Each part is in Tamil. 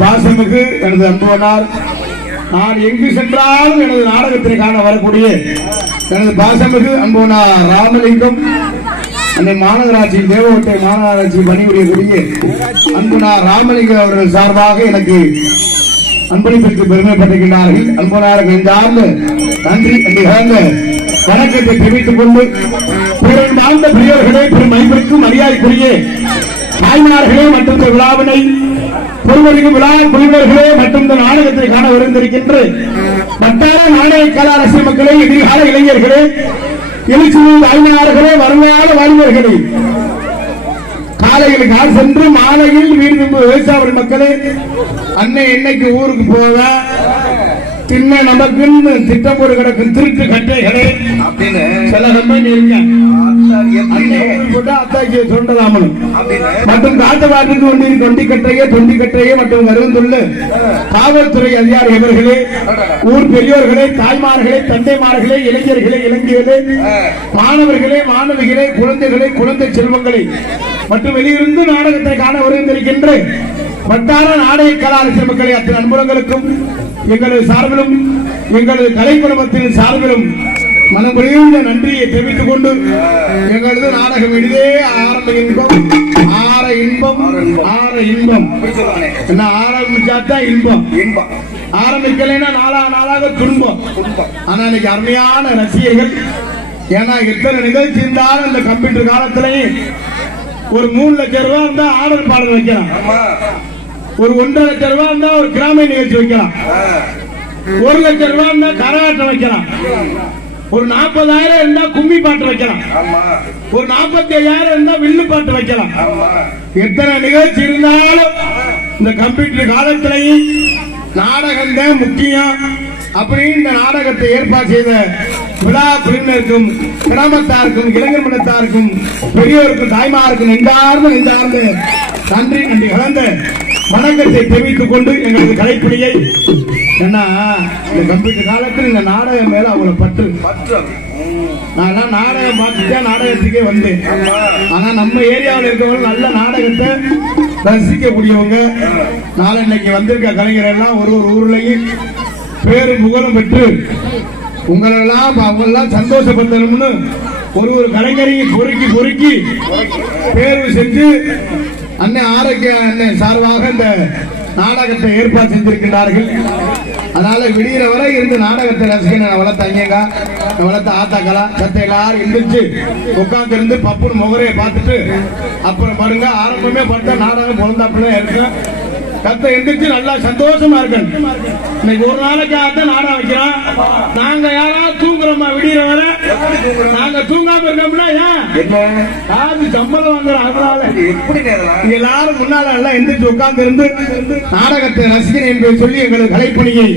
பாசமிகு எனது அன்புவனார், நான் எங்கு சென்றாலும் எனது நாடகத்தை காண வரக்கூடிய எனது பாசமிகு அன்புவனார் ராமலிங்கம், அந்த மாநகராட்சி தேவகோட்டை மாநகராட்சி பணிபுரியக்கூடிய அன்புனார் ராமலிங்கம் அவர்கள் சார்பாக எனக்கு அன்பளிப்பிற்கு பெருமைப்பட்டிருக்கிறார்கள். அன்புனாருக்கு நெஞ்சார்ந்த நன்றி நிகழ்ந்த வணக்கத்தை தெரிவித்துக் கொண்டு, வாழ்ந்த பெரியவர்களே, பெரும் மதிப்பிற்கும் மரியாதைக்குரிய தாய்மார்களே மற்றும் இந்த விழாவினை பொறுவதிக்கும் விழா குழுவர்களே மற்றும் இந்த நாடகத்தை காண விருந்திருக்கின்ற வட்டார நாடக கலா ரசிக மக்களே, எதிர்கால இளைஞர்களே, எழுச்சியில் தாய்மார்களே, வருங்கால வாலிபர்களே, காலையில் கால் சென்று மாலையில் வீடு திரும்ப விவசாய மக்களே, அன்னை என்னைக்கு ஊருக்கு போவ தின்ன நமக்குன்னு திட்டம் போட்டு கிடக்கும் திருட்டு கட்டைகளே அப்படின்னு சில கம்பெனி அத்தாட்சியை சொன்னதாமன் மற்றும் காட்டுவாட்டுக்கு ஒன்றிய தொண்டிக்கட்டையே மற்றும் வருவந்துள்ள காவல்துறை அதிகாரி அவர்களே, ஊர் பெரியோர்களே, தாய்மார்களே, தந்தைமார்களே, இளைஞர்களே, இளைஞர்களே, மாணவர்களே, மாணவிகளே, குழந்தைகளே, குழந்தை செல்வங்களே மற்றும் வெளியிருந்து நாடகத்தை காண வருகின்ற வட்டார நாடக கலாச்சார மக்களை அத்தனை அன்புலங்களுக்கும் எங்களது சார்பிலும் எங்களது கலை குடும்பத்தின் சார்பிலும் மனமுறையுள்ள நன்றியை தெரிவித்துக் கொண்டு, எங்களது நாடகம் இனிதே ஆரம்ப இன்பம் என்ன ஆரம்பிச்சாத்தான் இன்பம், ஆரம்பிக்கலைன்னா நாளாக துன்பம். ஆனா இன்னைக்கு அருமையான ரசிகர்கள், ஏன்னா எத்தனை நிகழ்ச்சி இருந்தாலும் இந்த கம்ப்யூட்டர் காலத்திலேயே ஒரு 3 லட்சம் ரூபாய் இருந்தா ஆடல் பாடல் வைக்கலாம், ஒரு 1.5 லட்சம் ரூபாய் இருந்தா ஒரு கிராமிய நிகழ்ச்சி வைக்கலாம், 1 லட்சம் ரூபாய் இருந்தா கரகாட்டம் வைக்கலாம், ஒரு 40,000 இருந்தா கும்மி பாட்டு வைக்கலாம், ஒரு 45,000 இருந்தா வில்லு பாட்டு வைக்கலாம். எத்தனை நிகழ்ச்சி இருந்தாலும் இந்த கம்ப்யூட்டர் காலத்திலேயும் நாடகம் தான் முக்கியம் அப்படின்னு இந்த நாடகத்தை ஏற்பாடு செய்த விழா குழுவினருக்கும், கிராமத்தாருக்கும், இளைஞர் மன்றத்தாருக்கும், பெரியோருக்கும், தாய்மாருக்கும் நெஞ்சார்ந்த நன்றி கலந்த வணக்கத்தை தெரிவித்துக் கொண்டு, எங்களது கலைப்பிடியை ஏன்னா இந்த கம்ப்யூட்டர் காலத்தில் இந்த நாடகம் மேல அவ்வளவு பற்று. நான் நாடகம் பார்த்துட்டேன், நாடகத்துக்கே வந்தேன். ஆனா நம்ம ஏரியாவில் இருக்கவங்க நல்ல நாடகத்தை ரசிக்கக்கூடியவங்க, நாளன்னைக்கு வந்திருக்க கலைஞர் எல்லாம் ஒரு ஊர்லயும் பேரும் புகழும் பெற்று உங்களெல்லாம் அவங்களெல்லாம் சந்தோஷப்படுத்தணும்னு ஒரு கலைஞரையும் பொறுக்கி தேர்வு செஞ்சு அண்ணன் ஆரோக்கிய அண்ணன் சார்பாக இந்த நாடகத்தை ஏற்பாடு செஞ்சிருக்கிறார்கள். அதனால விடிகிற வரை இருந்து நாடகத்தை ரசிக்க வளர்த்தாங்க, வளர்த்த ஆத்தாக்களா சத்த எல்லாரும் எந்திரிச்சு உட்கார்ந்து இருந்து பப்புன்னு முகரையை பார்த்துட்டு அப்புறம் பாருங்க ஆரம்பமே பார்த்தா நாடகம் பொழுந்தாப்புல இருக்கு. கத்த எந்திரிச்சு நல்லா சந்தோஷமா இருக்கு. இன்னைக்கு ஒரு நாளைக்கு ஆத்தான் நாடகம் வைக்கிறோம். நாங்க யாராவது தூங்குறோமா விடிகிற வர? நாங்க தூங்காம இருக்கோம்னா ஏன் காது சம்பளம் வாங்குறோம். அதனால எப்படி எல்லாரும் முன்னால எல்லாம் எந்திரிச்சு உட்கார்ந்து இருந்து நாடகத்தை ரசிக்கிறேன் என்று சொல்லி எங்களுக்கு கலைப்பணியை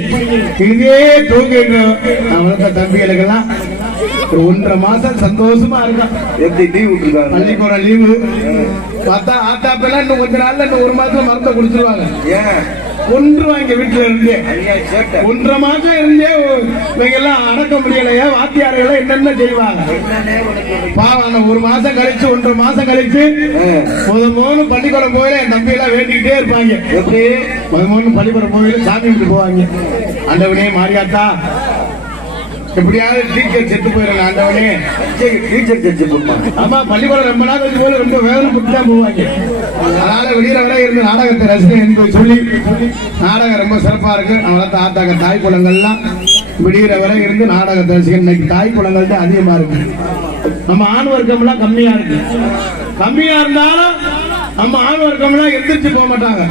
இதே தூங்குகின்ற வளர்த்த தம்பிகளுக்கெல்லாம் ஒரு 1.5 மாசம் சந்தோஷமா இருக்கும். எப்படி லீவ் விட்டுருக்காங்க, பள்ளிக்கூடம் லீவு பார்த்தா ஆத்தாப்பெல்லாம் இன்னும் கொஞ்ச நாள்ல இன்னும் 1 மாசம் மரத்தை குடிச்சிருவாங்க. கொன்றுவாங்க வீட்டுல இருந்தே. 1.5 மாசம் இருந்தே இவங்க எல்லாம் அடக்க முடியலையா? வாத்தியார்கள் என்னென்ன செய்வாங்க பாவம். 1 மாசம் கழிச்சு 1.5 மாசம் கழிச்சு முதல் பள்ளிக்கூடம் போயில என் தம்பி எல்லாம் வேண்டிக்கிட்டே இருப்பாங்க. எப்படி முதல் பள்ளிக்கூடம் போயில சாமி விட்டு போவாங்க. ஆண்டவனே மாரியாத்தா எப்படியாவது டீச்சர் செத்து போயிடலாம், ஆண்டவனே டீச்சர் செத்து போடுவாங்க. ஆமா பள்ளிக்கூடம் ரொம்ப நாள் கழிச்சு போல ரொம்ப வேதனை பட்டு தான் போவாங்க. அதனால வெளியில வர இருந்து நாடகத்தை ரசிகன் என்று சொல்லி நாடகம் ரொம்ப சிறப்பா இருக்கு. அவங்கள ஆத்தாக்க தாய் குளங்கள்லாம் விடிகிற வரை இருந்து நாடகத்தை ரசிகன். இன்னைக்கு தாய் குளங்கள் தான் அதிகமா இருக்கு. நம்ம ஆண் வர்க்கம் எல்லாம் கம்மியா இருக்கு. கம்மியா இருந்தாலும் நம்ம ஆண் வர்க்கம்லாம் எந்திரிச்சு போக மாட்டாங்க.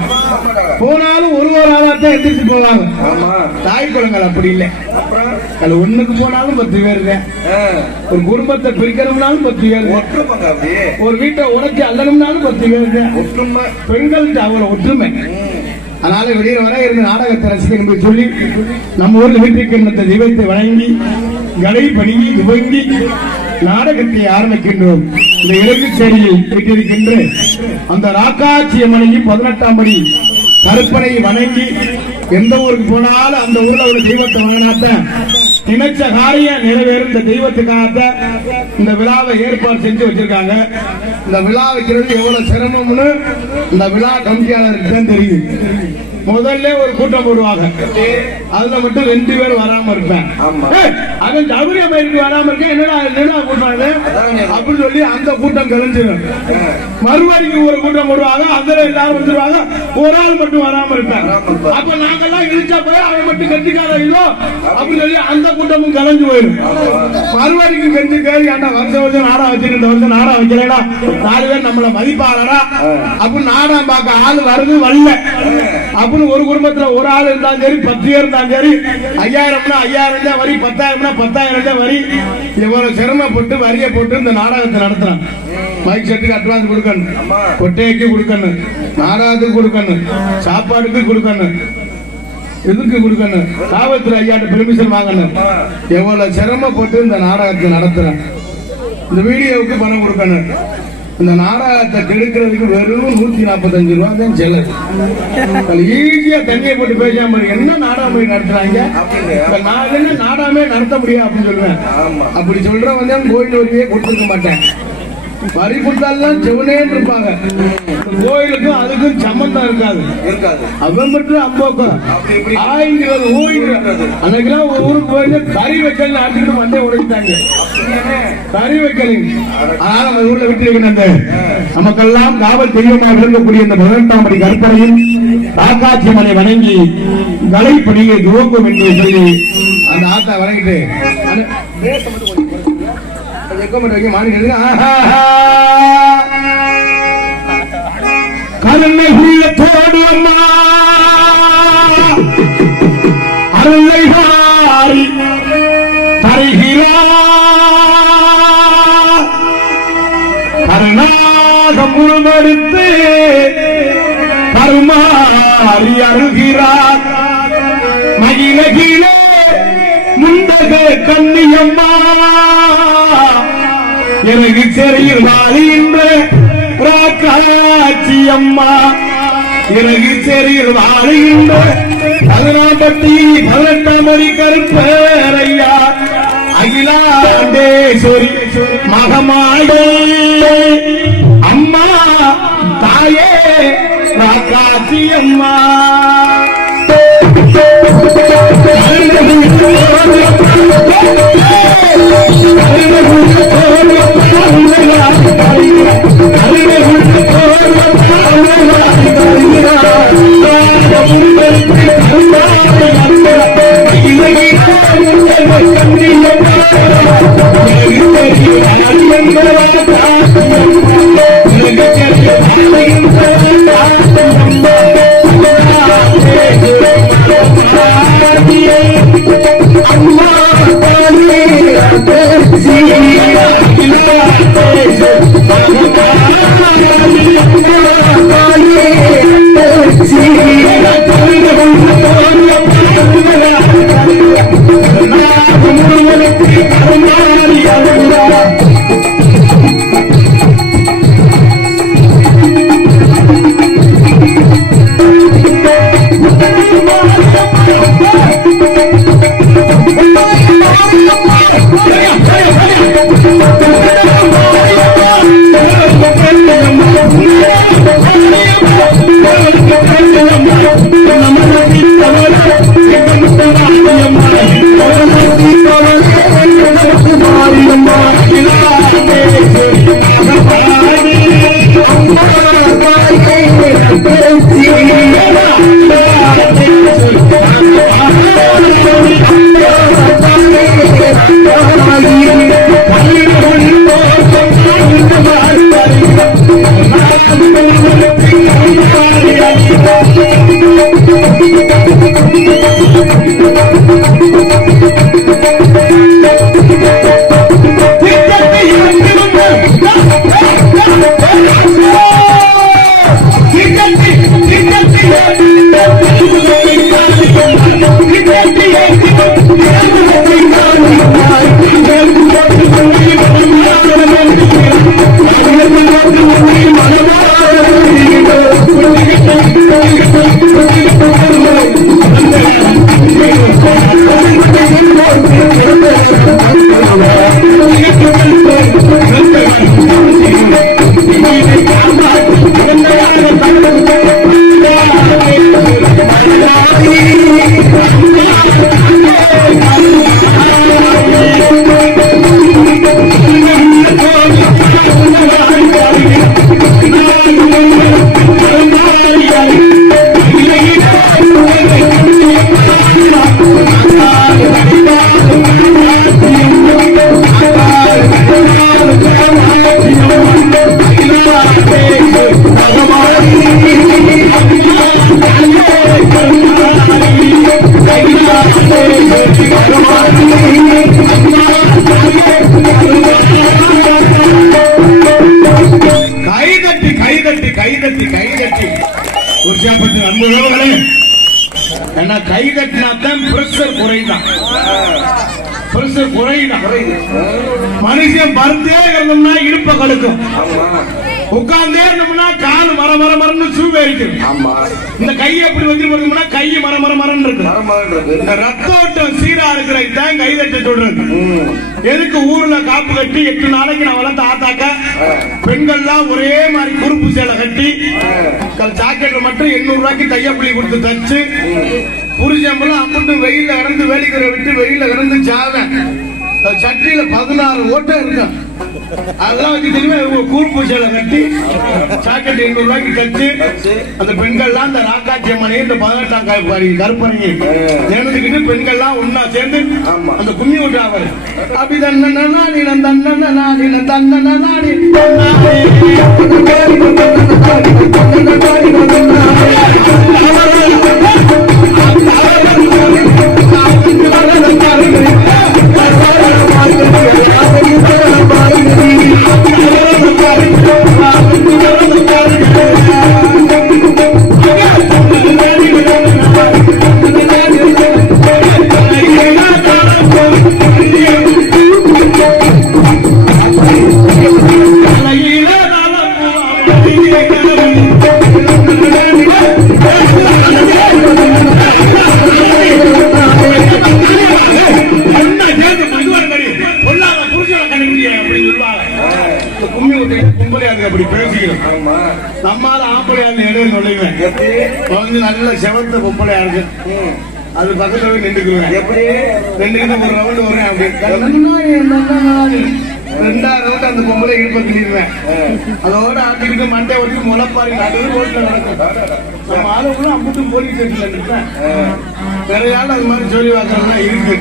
போனாலும் ஒரு ஆளாத்தான் எந்திரிச்சு போவாங்க. தாய் குளங்கள் அப்படி இல்லை. அது ஒண்ணுக்கு போனாலும் 10 பேர். ஒரு குடும்பத்தை பிரிக்கணும்னாலும் 10 பேர். ஒரு வீட்டை உடைச்சு அல்லணும்னாலும் 10 பேர். ஒற்றுமை பெண்கள்கிட்ட அவ்வளவு ஒற்றுமை. அதனால வெளியில வர இருந்து நாடகத்தை ரசிகன் என்று சொல்லி நம்ம ஊரில் வீட்டிற்கு தெய்வத்தை வழங்கி கலை பணியை துவங்கி நாடகத்தை ஆரம்பிக்கின்றோம். இந்த இலகுச்சேரியில் வீட்டிருக்கின்ற அந்த ராக்காட்சி அம்மனையும் 18ஆம் படி கருப்பனை வணங்கி எந்த ஊருக்கு போனாலும் அந்த ஊர்ல ஒரு தெய்வத்தை வணங்காத்த நினைச்ச காரியம் நிறைவேறும். இந்த தெய்வத்துக்காக இந்த விழாவை ஏற்பாடு செஞ்சு வச்சிருக்காங்க. இந்த விழா வைக்கிறது எவ்வளவு சிரமம்னு இந்த விழா கமிட்டியாளருக்கு தான் தெரியும். முதல்ல ஒரு கூட்டம் போடுவாங்க. அதுல மட்டும் 2 பேர் வராம இருப்பேன். அவன் சௌரிய பயிருக்கு வராம இருக்கேன். என்னடா கூட்டம் அப்படின்னு சொல்லி அந்த கூட்டம் கலைஞ்சிடும். மறுபடியும் ஒரு கூட்டம் போடுவாங்க. அதுல எல்லாரும் வந்துருவாங்க. ஒரு ஆள் மட்டும் வராம இருப்பேன். அப்ப நாங்கெல்லாம் இழுச்சா போய் அவன் மட்டும் கட்சிக்கார இல்லோ அப்படின்னு சொல்லி அந்த கூட்டமும் கலைஞ்சு போயிடும். மறுபடியும் கட்சி கேள்வி ஆண்டா வருஷம் நாடா வச்சிருக்க, இந்த வருஷம் நாடா வைக்கிறேடா 4 பேர் நம்மள மதிப்பாளரா அப்படின்னு நாடா பார்க்க ஆள் வருது வரல அப்படின்னு ஒரு குடும்பத்துல ஒரு ஆள் இருந்தாலும் சரி 10 பேர் இருந்தாலும் சரி 5000 5000 தான் வரி, 10,000 10,000 தான் வரி. இவ்வளவு சிரமப்பட்டு வரிய போட்டு இந்த நாடகத்தை நடத்துறான். மைக் செட்டுக்கு அட்வான்ஸ் கொடுக்கணும், கொட்டைக்கு கொடுக்கணும், நாடகத்துக்கு கொடுக்கணும், சாப்பாடுக்கு கொடுக்கணும், எதுக்கு கொடுக்கணும், காவல்துறை ஐயாட்ட பெர்மிஷன் வாங்கணும். எவ்வளவு சிரமப்பட்டு இந்த நாடகத்தை நடத்துறேன். இந்த வீடியோவுக்கு பணம் கொடுக்கணும். இந்த நாடகத்தை கெடுக்கிறதுக்கு வெறும் 145 ரூபா தான் செல்லுது. ஈஸியா தண்ணியை போட்டு பேசாம என்ன நாடகம் நடத்துறாங்க, நாடகமே நடத்த முடியாது அப்படின்னு சொல்லுவேன். அப்படி சொல்றவன் கோயில் வரியே கொடுத்துருக்க மாட்டேன். வரி கொடுத்தாலும் செவனேன்னு இருப்பாங்க. கோயிலுக்கும் அதுக்கும் சம்பந்தம் இருக்காது. அவன் மட்டும் அம்போக்கம் ஆயிரம் அன்னைக்கெல்லாம் ஊருக்கு போய் கறி வைக்கல ஆட்டிட்டு மண்டே உடைச்சிட்டாங்க. கறி வைக்கல. அதனால நம்ம ஊர்ல விட்டு நமக்கெல்லாம் காவல் தெய்வமாக விளங்கக்கூடிய இந்த 18ஆம் படி கற்பனையில் ராக்காட்சி மலை வணங்கி கலை பணியை துவங்கும் என்று சொல்லி அந்த ஆத்தா வணங்கிட்டு கருணை உள்ளத்தோடு அம்மா அருளை வாரி தருகிறார். கருணாகம் உருவெடுத்து கருமாறி அருகிறார். மகிழகிலே முண்டக கண்ணியம்மா எனக்கு செறியில் வாழுகின்ற ராக்காட்சி அம்மா, எனக்கு செறியில் வாழுகின்ற 18ஆம் படி கருப்பரையா அகிலாண்டேஸ்வரி மகமாடே அம்மா தாயே ராக்காட்சி அம்மா. மனுஷன் பருத்தே இருந்தோம்னா இடுப்ப கடுக்கும், உட்கார்ந்தே இருந்தோம்னா கால் மர மர மரன்னு சூவேரிக்கும். இந்த கையை எப்படி வச்சு போடுறோம்னா கை மர மர மரன்னு இருக்கு. இந்த ரத்த ஓட்டம் சீரா இருக்கிறதான் கை தட்ட சொல்றது. எதுக்கு ஊர்ல காப்பு கட்டி 8 நாளைக்கு நான் வளர்த்த ஆத்தாக்க பெண்கள்லாம் ஒரே மாதிரி குறுப்பு சேலை கட்டி ஜாக்கெட்ல மட்டும் 800 ரூபாய்க்கு தையப்புள்ளி கொடுத்து தச்சு புரிஞ்சம்பெல்லாம் அப்பட்டு வெயில கிடந்து வேலைக்குற விட்டு வெயில கிடந்து ஜாவ சட்டியில 16 ஓட்டம் இருக்கும். அதெல்லாம் வச்சு தெரியுமா கூர்ப்பு சேலை கட்டி ஜாக்கெட் 800 ரூபாய்க்கு தச்சு அந்த பெண்கள்லாம் அந்த ராக்காட்சி அம்மனையும் இந்த 18ஆம் கருப்பனையும் சேர்ந்துக்கிட்டு பெண்கள்லாம் ஒன்னா சேர்ந்து அந்த கும்மி விட்டாங்க. அப்படி தன்னா நீ தன்னா நீ தன்னா நீ கும்மி விட்டு கும்பலையாரு அப்படி பேசிக்கிறோம். நம்மால ஆம்பளையாரு இடையில நுழைவேன். கொஞ்சம் நல்ல செவத்த பொம்பளையா இருக்கு, அது பக்கத்துல போய் நின்றுக்குவேன். எப்படி நின்றுக்கிட்டு ஒரு ரவுண்ட் வரேன் அப்படி 2வது ரவுண்ட் அந்த பொம்பளை இடுப்ப திணிடுவேன். அதோட ஆட்டிக்கிட்டு மண்டை வச்சு முளைப்பாரி நடுவு ரோட்ல நடக்கும். நம்ம ஆளுங்களும் அம்புட்டும் போலீஸ் ஸ்டேஷன்ல நிற்பேன். நிறைய நாள் அது மாதிரி சொல்லி வாக்குறதுலாம் இருக்கு.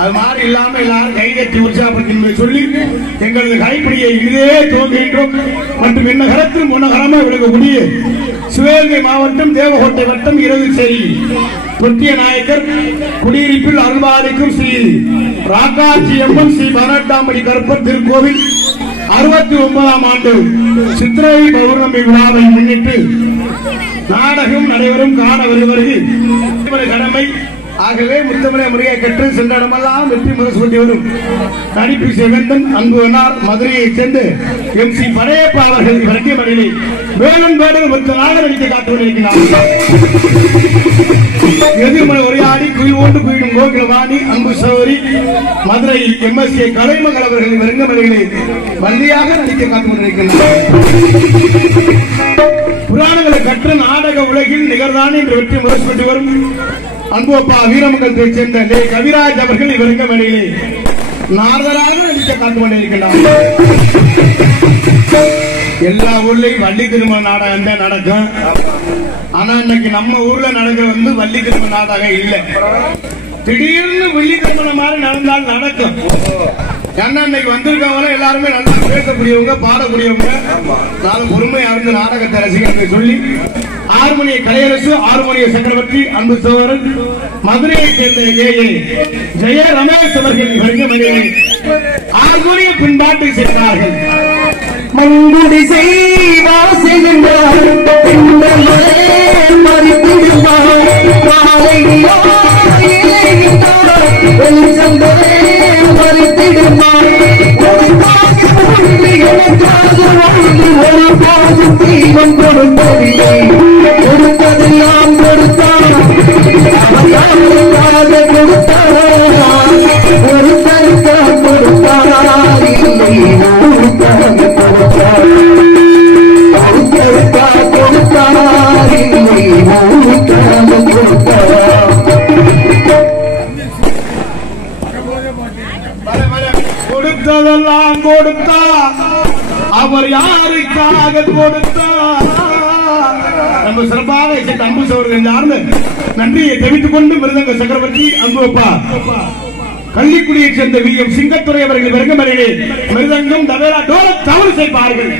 அது மாதிரி இல்லாம எல்லாரும் கைகட்டி உற்சாகப்படுத்தி சொல்லி எங்களது கைப்பிடியை இதே துவங்குகின்றோம். மற்றும் என்ன கரத்தில் முன்னகரமா விளக்கக்கூடிய சிவகங்கை மாவட்டம் தேவகோட்டை வட்டம் இரவுச்சேரி தொட்டிய நாயக்கர் குடியிருப்பில் அருள்பாலிக்கும் ஸ்ரீ ராக்காட்சி அம்மன் ஸ்ரீ 18ஆம் படி கருப்பர் திருக்கோவில் 69ஆம் ஆண்டு சித்திரை பௌர்ணமி விழாவை முன்னிட்டு நாடகம் நடைபெறும் காண வருவர்கள் கடமை. ஆகவே முத்தமிழை முறையை கற்று சென்ற இடமெல்லாம் வெற்றி முரசு கொண்டு வரும் நடிப்பு செவந்தன் அன்புவனார் மதுரையைச் சேர்ந்து MC படையப்பா அவர்கள் வரைக்கும் மணியிலே வேலன் வேடன் ஒருத்தனாக நடிக்க காத்து கொண்டிருக்கிறார். எதிர்மலை உரையாடி குயில் ஓண்டு குயிலும் கோகிலவாணி அன்பு சௌரி மதுரை MSK கலைமகள் அவர்கள் வருங்க மணியிலே வள்ளியாக நடிக்க காத்து கொண்டிருக்கிறார். புராணங்களை கற்று நாடக உலகில் நிகழ்தான் என்று வெற்றி முரசு கொண்டு வரும் அன்புப்பா வீரமங்கலத்தை சேர்ந்த கவிராஜ் அவர்கள் இவருங்க மணியிலே நாரதராக நடிக்க காத்து கொண்டிருக்கிறார். எல்லா ஊர்லயும் வள்ளி திருமண நாடகம் தான் நடக்கும். ஆனா இன்னைக்கு நம்ம ஊர்ல நடக்கிற வள்ளி திருமண நாடகம் இல்ல. திடீர்னு வெள்ளி திருமணம் மாதிரி நடந்தால் நடக்கும். ஏன்னா இன்னைக்கு வந்திருக்கவங்க எல்லாருமே நல்லா பேசக்கூடியவங்க, பாடக்கூடியவங்க, நானும் பொறுமையா இருந்து நாடகத்தை ரசிகர்கள் சொல்லி ஹார்மோனிய கலையரசு, ஹார்மோனிய சக்கரவர்த்தி அன்பு சோழன் மதுரையை சேர்ந்த ஜெய ரமேஷ் அவர்கள் ஹார்மோனிய பின்பாட்டை சேர்ந்தார்கள். மங்குடி கொடுப்பதெல்லாம் கொடுத்தான் ஒரு கருத்தா கொடுத்தாரா கொடுத்ததெல்லாம் கொடுத்தா அவர் யாருக்காக கொடுத்தா நம்ம சிறப்பாக அன்பு சோழர்கள் நன்றியை தெரிவித்துக் கொண்டு மிருதங்க சக்கரவர்த்தி அன்புப்பா கள்ளிக்குடியை சேர்ந்த VM சிங்கத்துறை அவர்கள் வருகமறையிலே மிருதங்கம் தவேலா டோல தவறு செய்வார்கள்.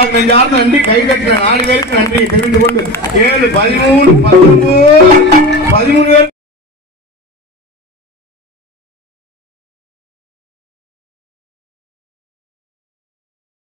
அம்மாவுக்கு நெஞ்சார்ந்த நன்றி. கைதட்டின 4 பேருக்கு நன்றியை தெரிந்து கொண்டு 7, 13, 19